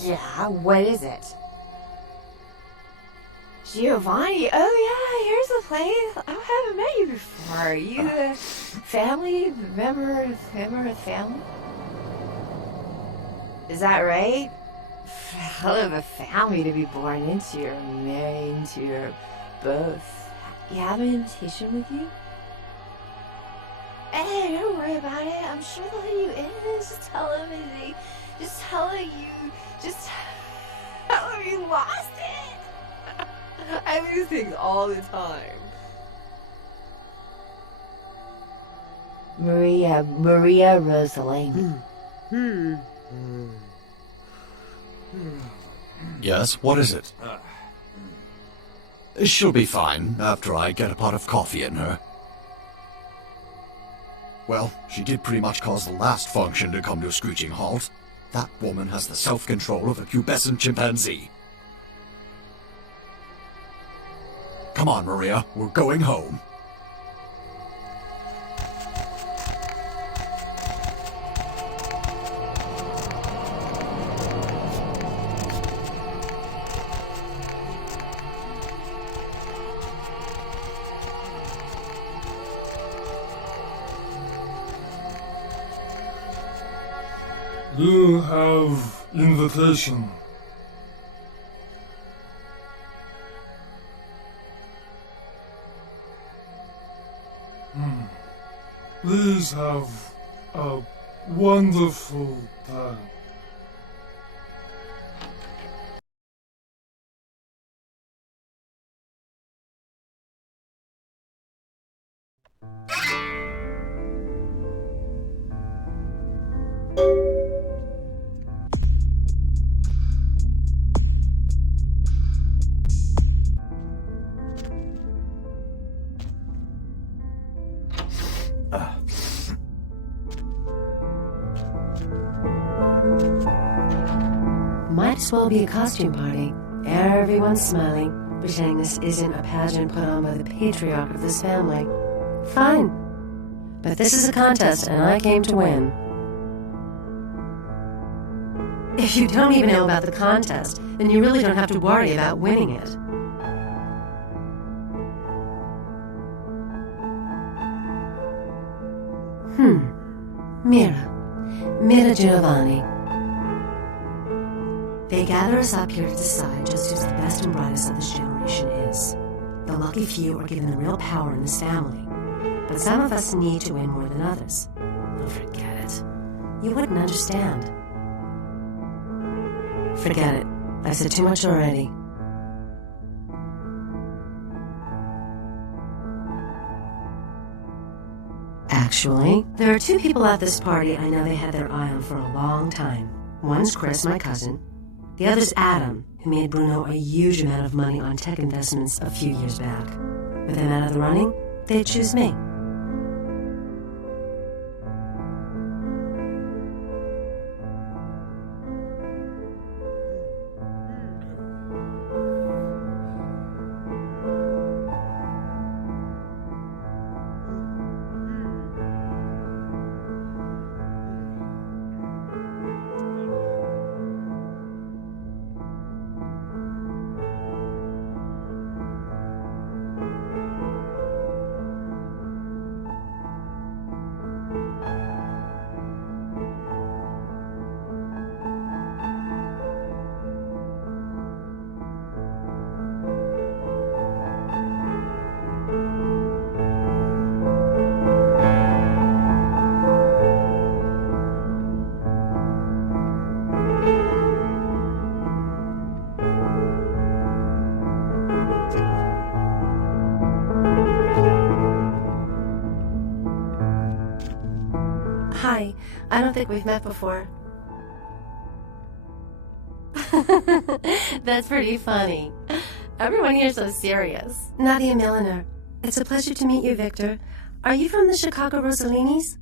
Yeah, what is it? Giovanni, oh yeah, here's the place. I haven't met you before. Are you a family member of the family? Is that right? Hell of a family to be born into or married into or both. You have an invitation with you? Hey, don't worry about it. I'm sure they'll let you in. Just tell them you lost it. I lose things all the time. Maria Rosalene. Yes, what is it? She'll be fine after I get a pot of coffee in her. Well, she did pretty much cause the last function to come to a screeching halt. That woman has the self-control of a pubescent chimpanzee. Come on, Maria, we're going home. You have invitation. Please have a wonderful time. Might as well be a costume party. Everyone's smiling, pretending this isn't a pageant put on by the patriarch of this family. Fine. But this is a contest, and I came to win. If you don't even know about the contest, then you really don't have to worry about winning it. Mira Giovanni. They gather us up here to decide just who's the best and brightest of this generation is. The lucky few are given the real power in this family, but some of us need to win more than others. Oh, forget it. You wouldn't understand. Forget it. I've said too much already. Actually, there are two people at this party I know they had their eye on for a long time. One's Chris, my cousin. The other's Adam, who made Bruno a huge amount of money on tech investments a few years back. With him out of the running, they'd choose me. I don't think we've met before. That's pretty funny. Everyone here's so serious. Nadia Milliner. It's a pleasure to meet you, Victor. Are you from the Chicago Rossellini's?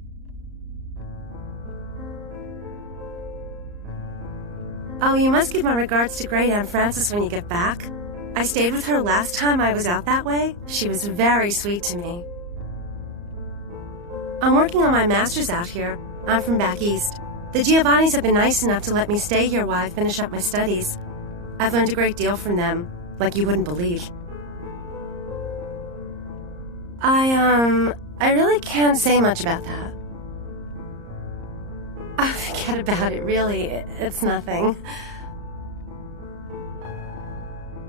Oh, you must give my regards to Great Aunt Frances when you get back. I stayed with her last time I was out that way. She was very sweet to me. I'm working on my master's out here. I'm from back east. The Giovannis have been nice enough to let me stay here while I finish up my studies. I've learned a great deal from them, like you wouldn't believe. I really can't say much about that. Oh, forget about it, really. It's nothing.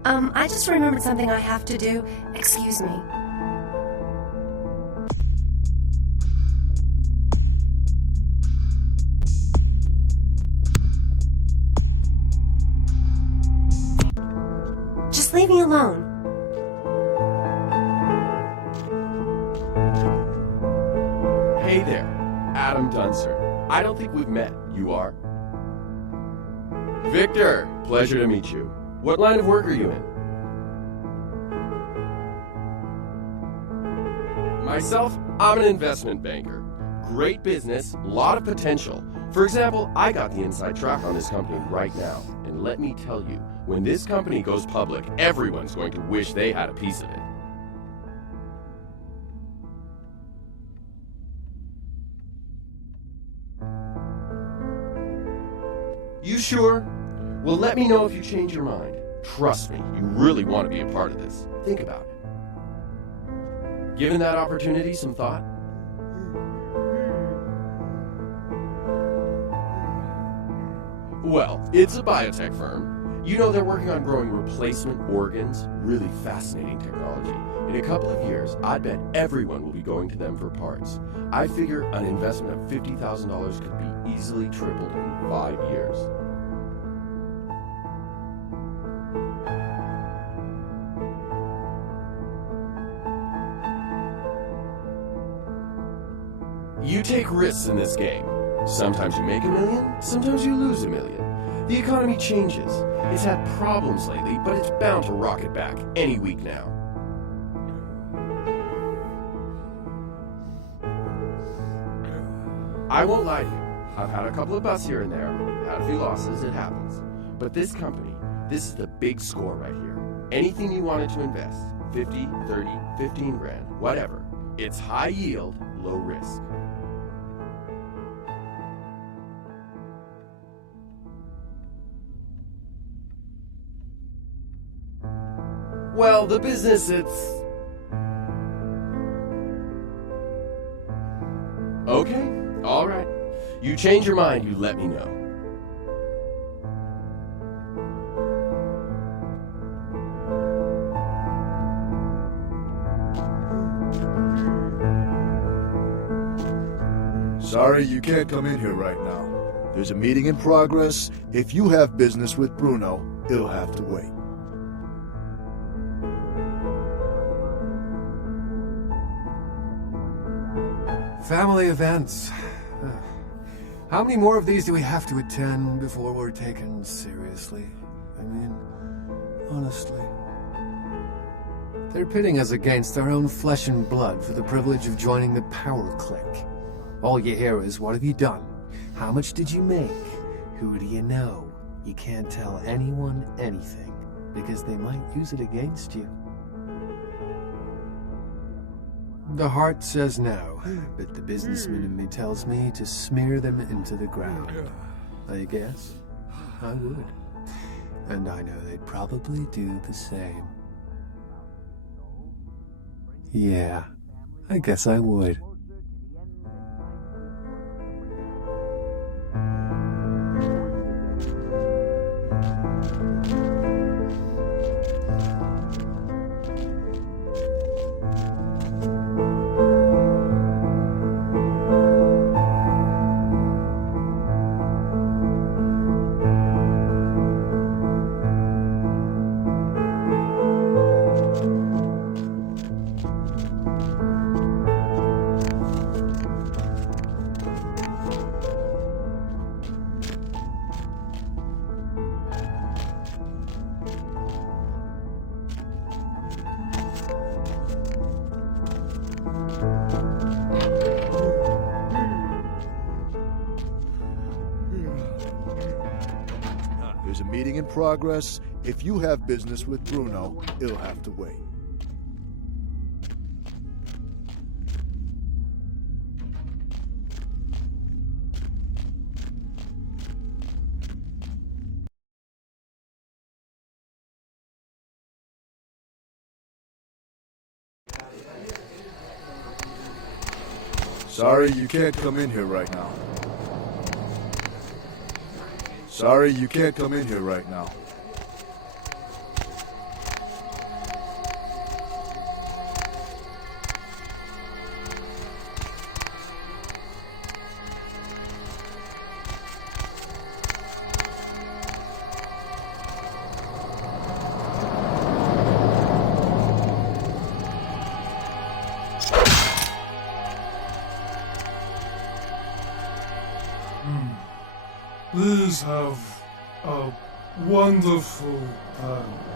I just remembered something I have to do. Excuse me. Just leave me alone. Hey there, Adam Dunser. I don't think we've met. You are? Victor, pleasure to meet you. What line of work are you in? Myself, I'm an investment banker. Great business, lot of potential. For example, I got the inside track on this company right now. And let me tell you, when this company goes public, everyone's going to wish they had a piece of it. You sure? Well, let me know if you change your mind. Trust me, you really want to be a part of this. Think about it. Given that opportunity some thought? Well, it's a biotech firm. You know they're working on growing replacement organs. Really fascinating technology. In a couple of years, I bet everyone will be going to them for parts. I figure an investment of $50,000 could be easily tripled in 5 years. You take risks in this game. Sometimes you make $1 million, sometimes you lose $1 million. The economy changes. It's had problems lately, but it's bound to rocket back any week now. I won't lie to you. I've had a couple of busts here and there, had a few losses, it happens. But this company, this is the big score right here. Anything you wanted to invest, 50, 30, 15 grand, whatever. It's high yield, low risk. Well, the business, it's... Okay, all right. You change your mind, you let me know. Sorry, you can't come in here right now. There's a meeting in progress. If you have business with Bruno, it'll have to wait. Family events. How many more of these do we have to attend before we're taken seriously? I mean, honestly. They're pitting us against our own flesh and blood for the privilege of joining the power clique. All you hear is, what have you done? How much did you make? Who do you know? You can't tell anyone anything, because they might use it against you. The heart says no, but the businessman in me tells me to smear them into the ground. I guess I would. And I know they'd probably do the same. Yeah, I guess I would. There's a meeting in progress. If you have business with Bruno, it'll have to wait. Sorry, you can't come in here right now. Sorry, you can't come in here right now. Please have a wonderful time.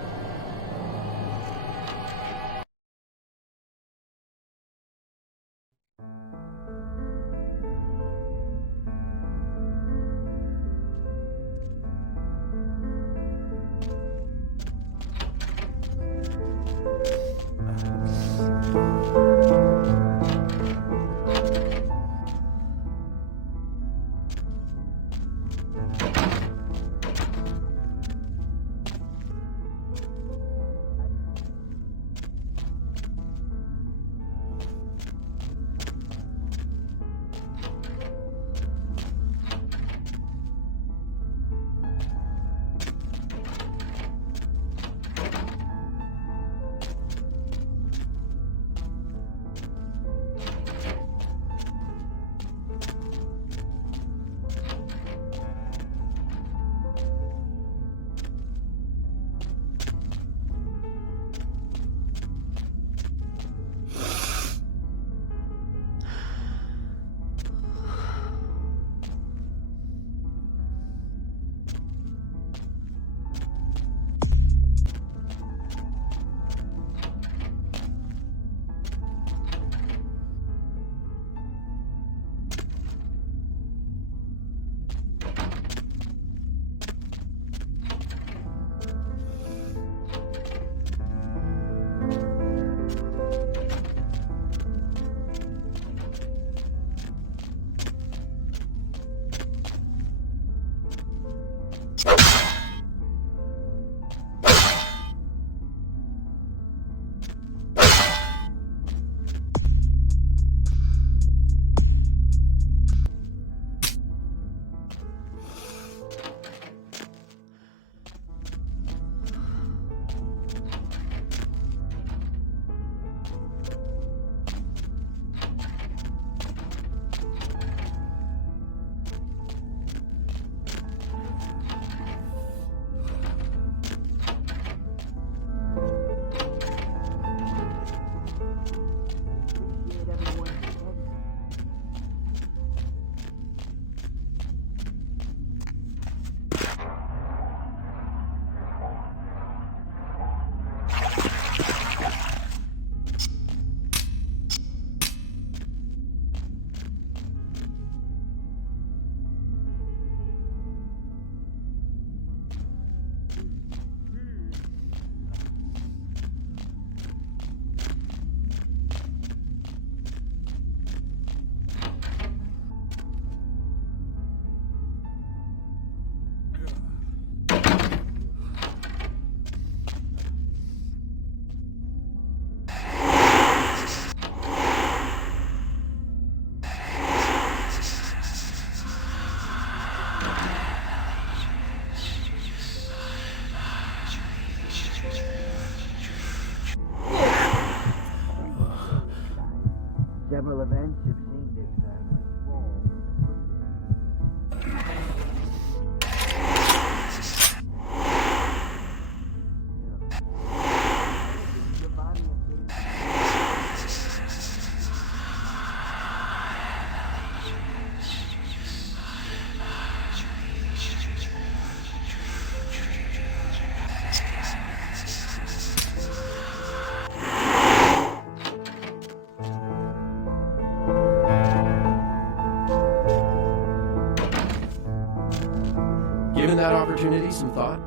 given that opportunity some thought?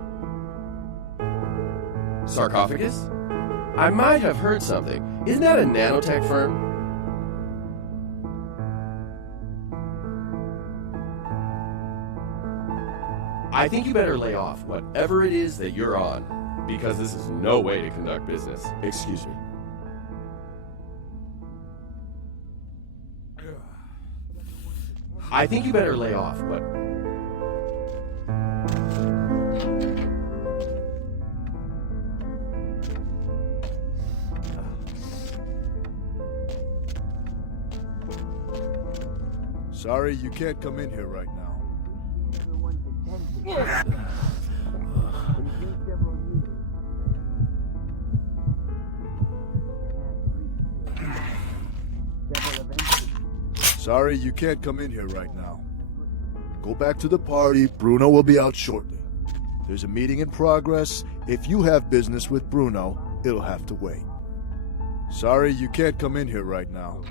Sarcophagus? I might have heard something. Isn't that a nanotech firm? I think you better lay off whatever it is that you're on, because this is no way to conduct business. Excuse me. I think you better lay off what... Sorry, you can't come in here right now. Sorry, you can't come in here right now. Go back to the party. Bruno will be out shortly. There's a meeting in progress. If you have business with Bruno, it'll have to wait. Sorry, you can't come in here right now.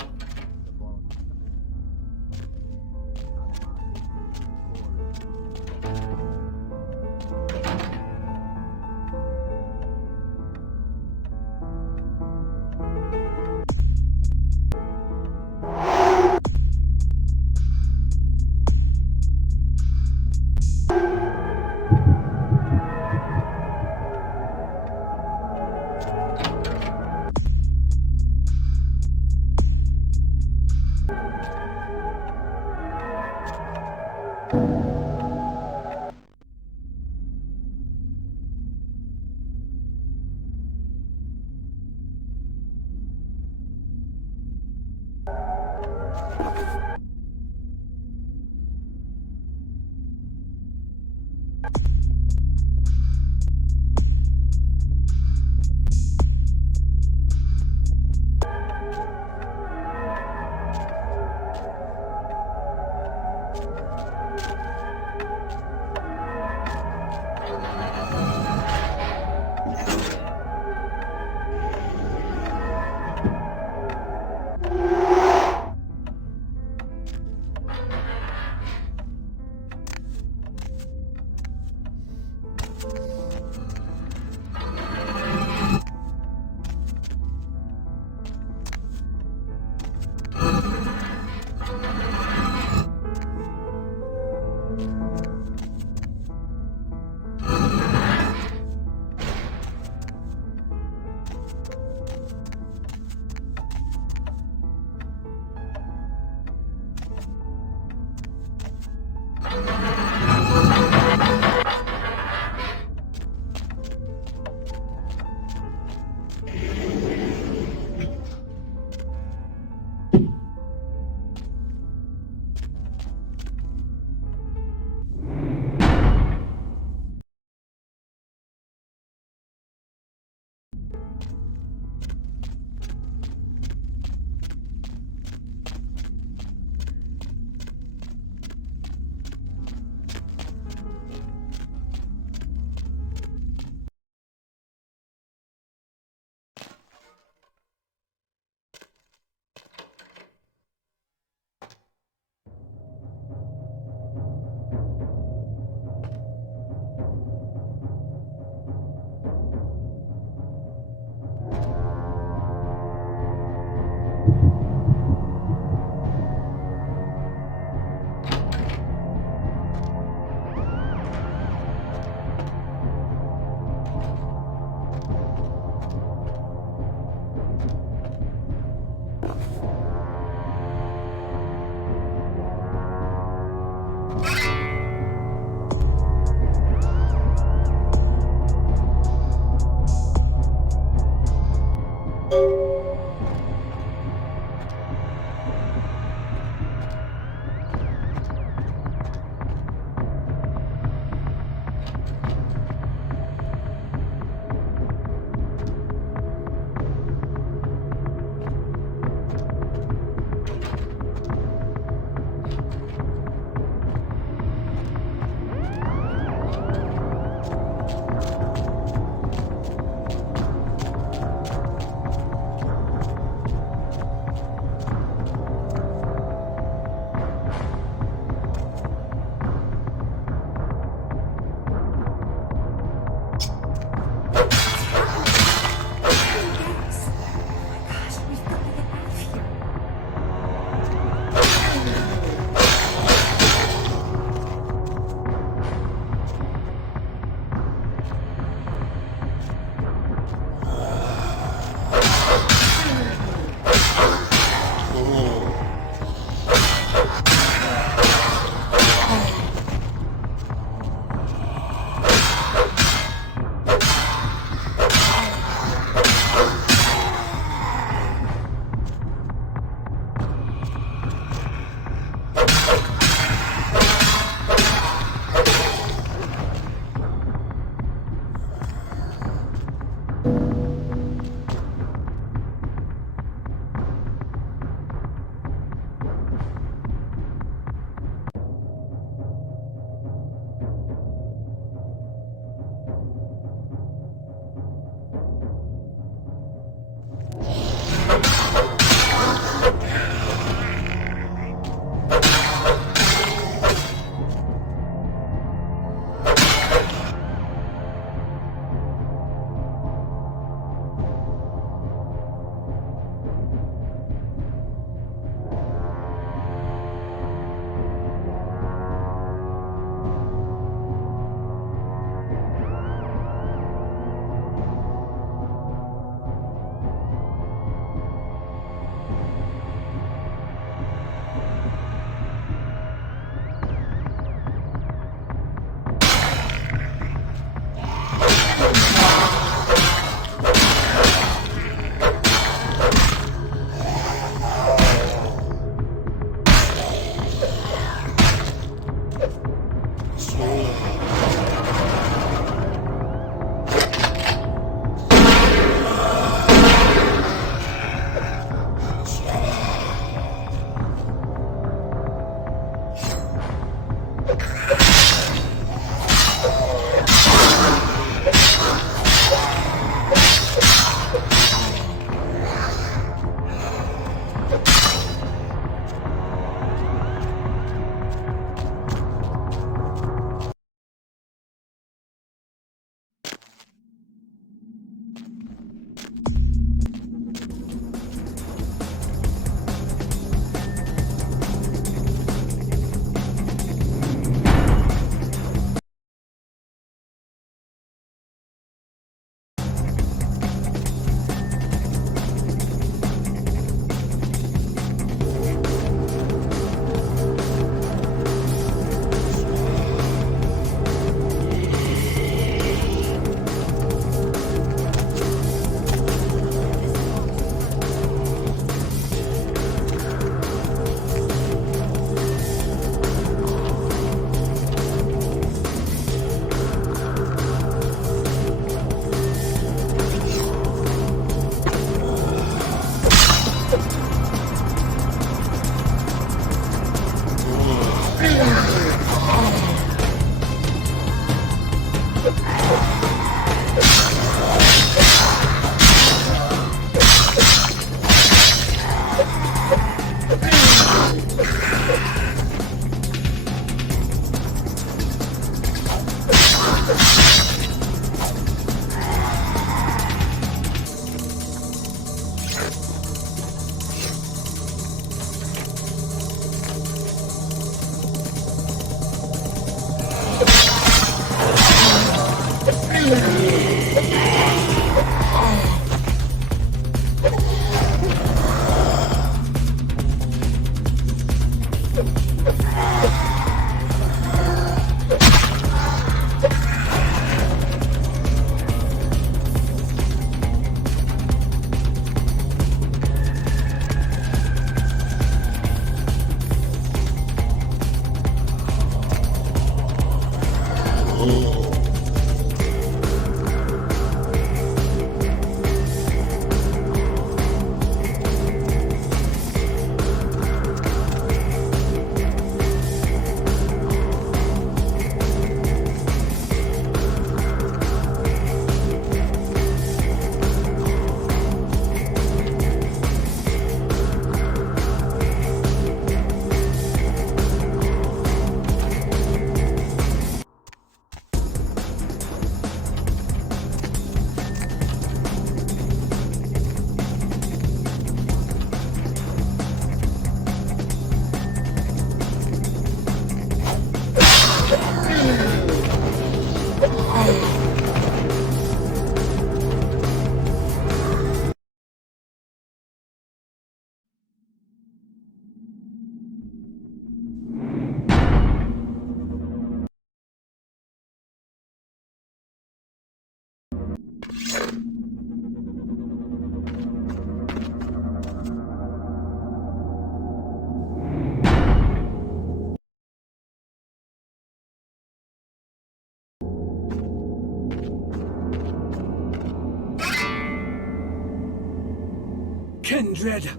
Kindred,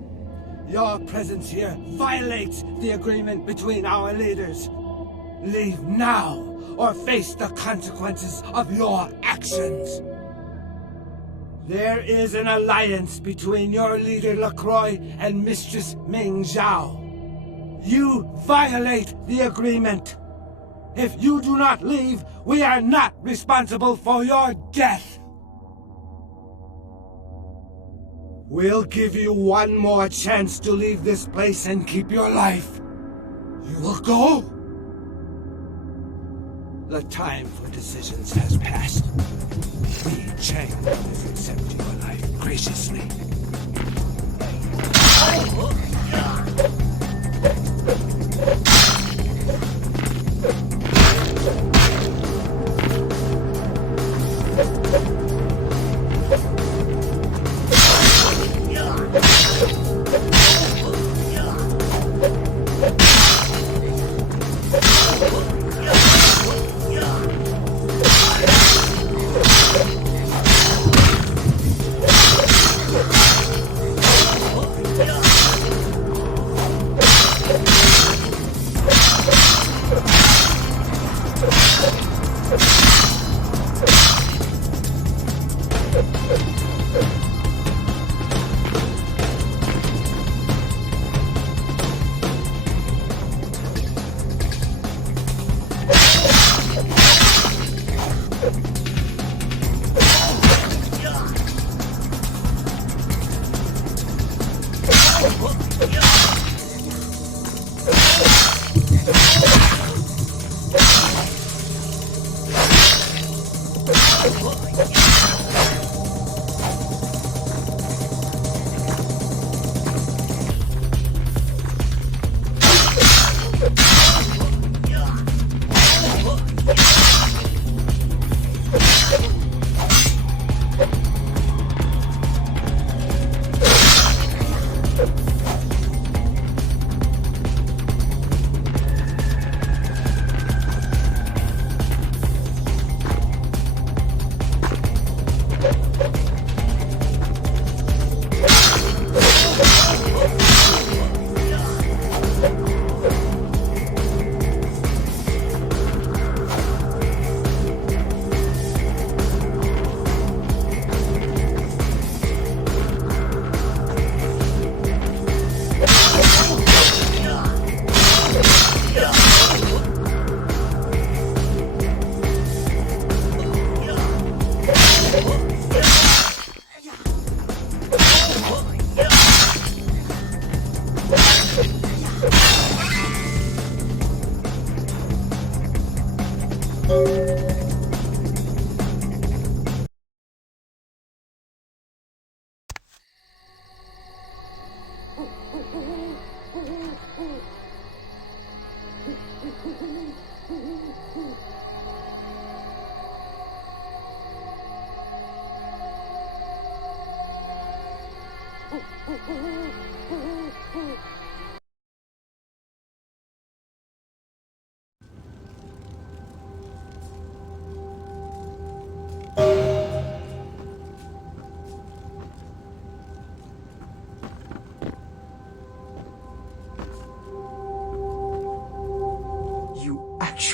your presence here violates the agreement between our leaders. Leave now, or face the consequences of your actions. There is an alliance between your leader LaCroix and Mistress Ming Zhao. You violate the agreement. If you do not leave, we are not responsible for your death. We'll give you one more chance to leave this place and keep your life. You will go? The time for decisions has passed. We Chang will accept your life graciously.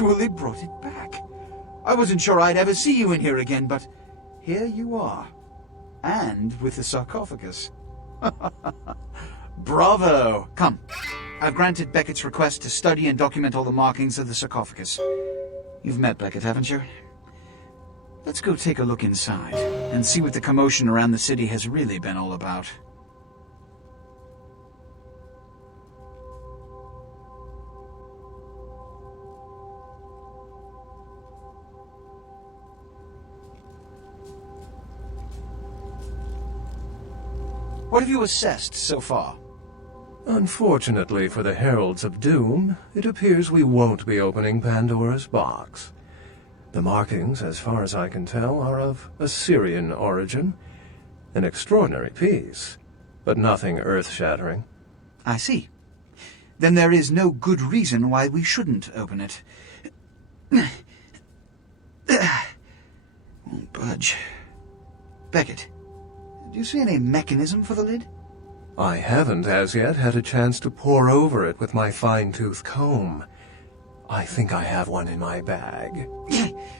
actually brought it back. I wasn't sure I'd ever see you in here again, but here you are. And with the sarcophagus. Bravo! Come. I've granted Beckett's request to study and document all the markings of the sarcophagus. You've met Beckett, haven't you? Let's go take a look inside and see what the commotion around the city has really been all about. What have you assessed so far? Unfortunately for the Heralds of Doom, it appears we won't be opening Pandora's box. The markings, as far as I can tell, are of Assyrian origin. An extraordinary piece, but nothing earth-shattering. I see. Then there is no good reason why we shouldn't open it. Won't budge. Beckett, do you see any mechanism for the lid? I haven't as yet had a chance to pore over it with my fine-tooth comb. I think I have one in my bag.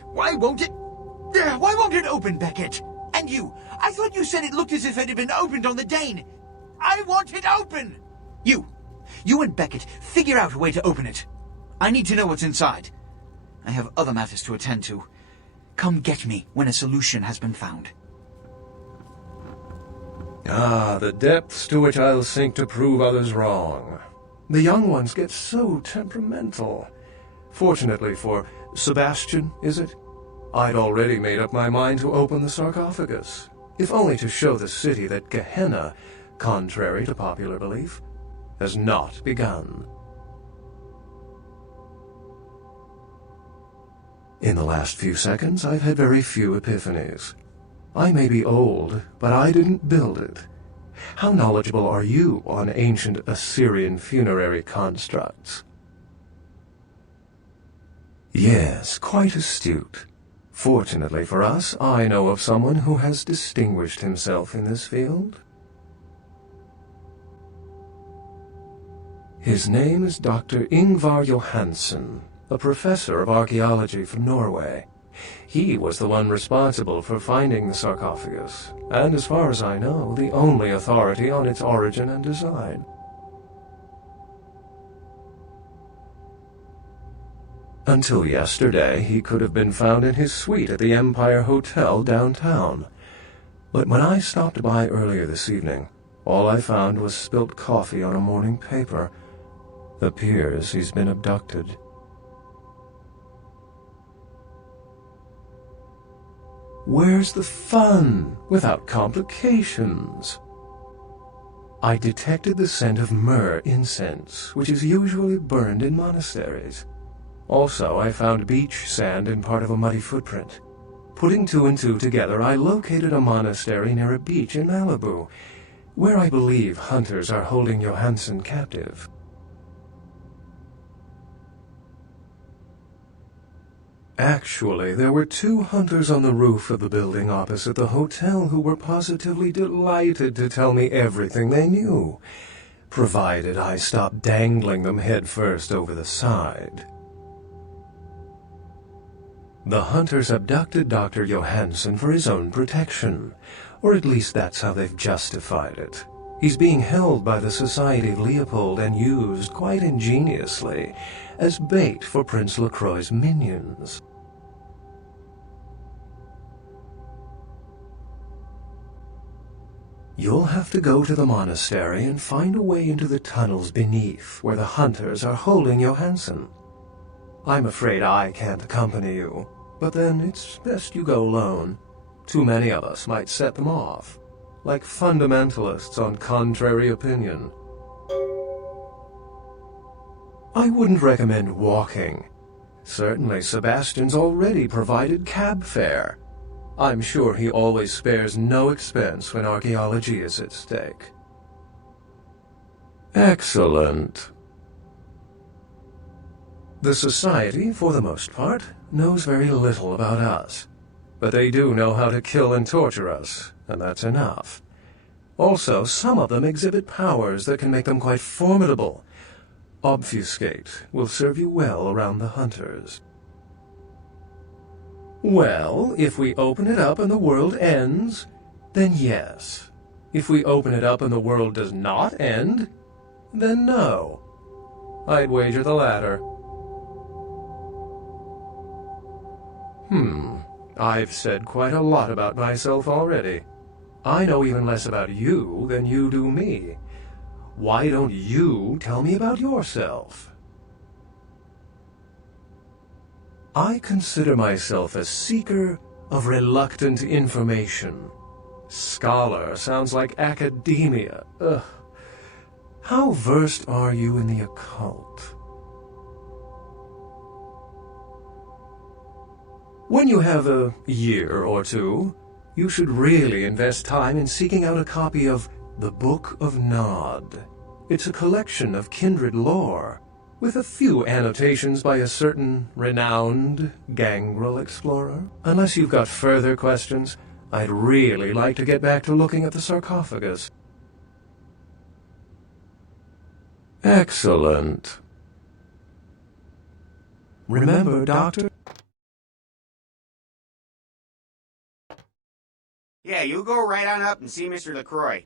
Why won't it open, Beckett? And you, I thought you said it looked as if it had been opened on the Dane. I want it open! You and Beckett, figure out a way to open it. I need to know what's inside. I have other matters to attend to. Come get me when a solution has been found. Ah, the depths to which I'll sink to prove others wrong. The young ones get so temperamental. Fortunately for Sebastian, is it? I'd already made up my mind to open the sarcophagus, if only to show the city that Gehenna, contrary to popular belief, has not begun. In the last few seconds, I've had very few epiphanies. I may be old, but I didn't build it. How knowledgeable are you on ancient Assyrian funerary constructs? Yes, quite astute. Fortunately for us, I know of someone who has distinguished himself in this field. His name is Dr. Ingvar Johansen, a professor of archaeology from Norway. He was the one responsible for finding the sarcophagus, and as far as I know, the only authority on its origin and design. Until yesterday, he could have been found in his suite at the Empire Hotel downtown. But when I stopped by earlier this evening, all I found was spilt coffee on a morning paper. Appears he's been abducted. Where's the fun, without complications? I detected the scent of myrrh incense, which is usually burned in monasteries. Also, I found beach sand in part of a muddy footprint. Putting two and two together, I located a monastery near a beach in Malibu, where I believe hunters are holding Johansen captive. Actually, there were 2 hunters on the roof of the building opposite the hotel who were positively delighted to tell me everything they knew, provided I stopped dangling them headfirst over the side. The hunters abducted Dr. Johansen for his own protection, or at least that's how they've justified it. He's being held by the Society of Leopold and used, quite ingeniously, as bait for Prince LaCroix's minions. You'll have to go to the monastery and find a way into the tunnels beneath where the hunters are holding Johansen. I'm afraid I can't accompany you, but then it's best you go alone. Too many of us might set them off, like fundamentalists on contrary opinion. I wouldn't recommend walking. Certainly Sebastian's already provided cab fare. I'm sure he always spares no expense when archaeology is at stake. Excellent. The Society, for the most part, knows very little about us. But they do know how to kill and torture us, and that's enough. Also, some of them exhibit powers that can make them quite formidable. Obfuscate will serve you well around the hunters. Well, if we open it up and the world ends, then yes. If we open it up and the world does not end, then no. I'd wager the latter. I've said quite a lot about myself already. I know even less about you than you do me. Why don't you tell me about yourself? I consider myself a seeker of reluctant information. Scholar sounds like academia. Ugh. How versed are you in the occult? When you have a year or two, you should really invest time in seeking out a copy of The Book of Nod. It's a collection of kindred lore, with a few annotations by a certain renowned gangrel explorer. Unless you've got further questions, I'd really like to get back to looking at the sarcophagus. Excellent. Remember, Doctor? Yeah, you go right on up and see Mr. LaCroix.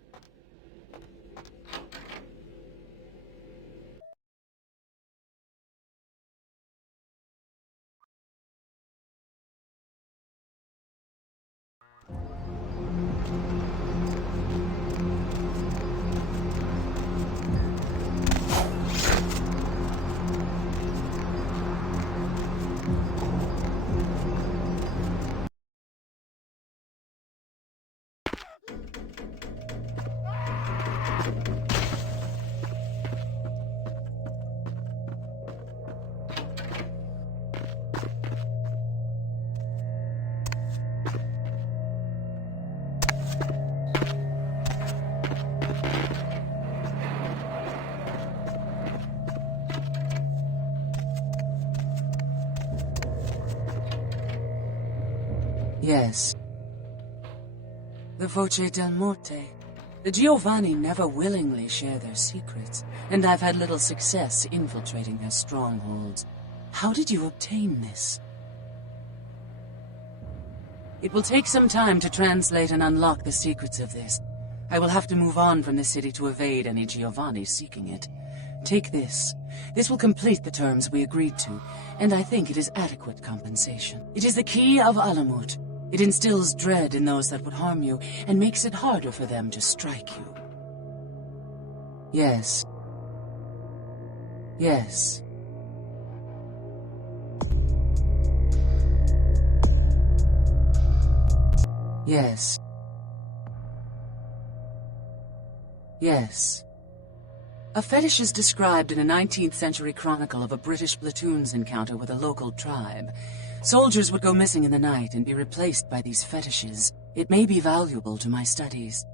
Yes. The Voce del Morte. The Giovanni never willingly share their secrets, and I've had little success infiltrating their strongholds. How did you obtain this? It will take some time to translate and unlock the secrets of this. I will have to move on from the city to evade any Giovanni seeking it. Take this. This will complete the terms we agreed to, and I think it is adequate compensation. It is the key of Alamut. It instills dread in those that would harm you, and makes it harder for them to strike you. Yes. Yes. Yes. Yes. A fetish is described in a 19th century chronicle of a British platoon's encounter with a local tribe. Soldiers would go missing in the night and be replaced by these fetishes. It may be valuable to my studies.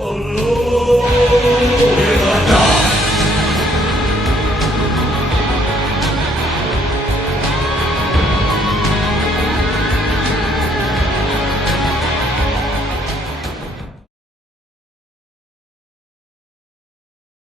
Alone.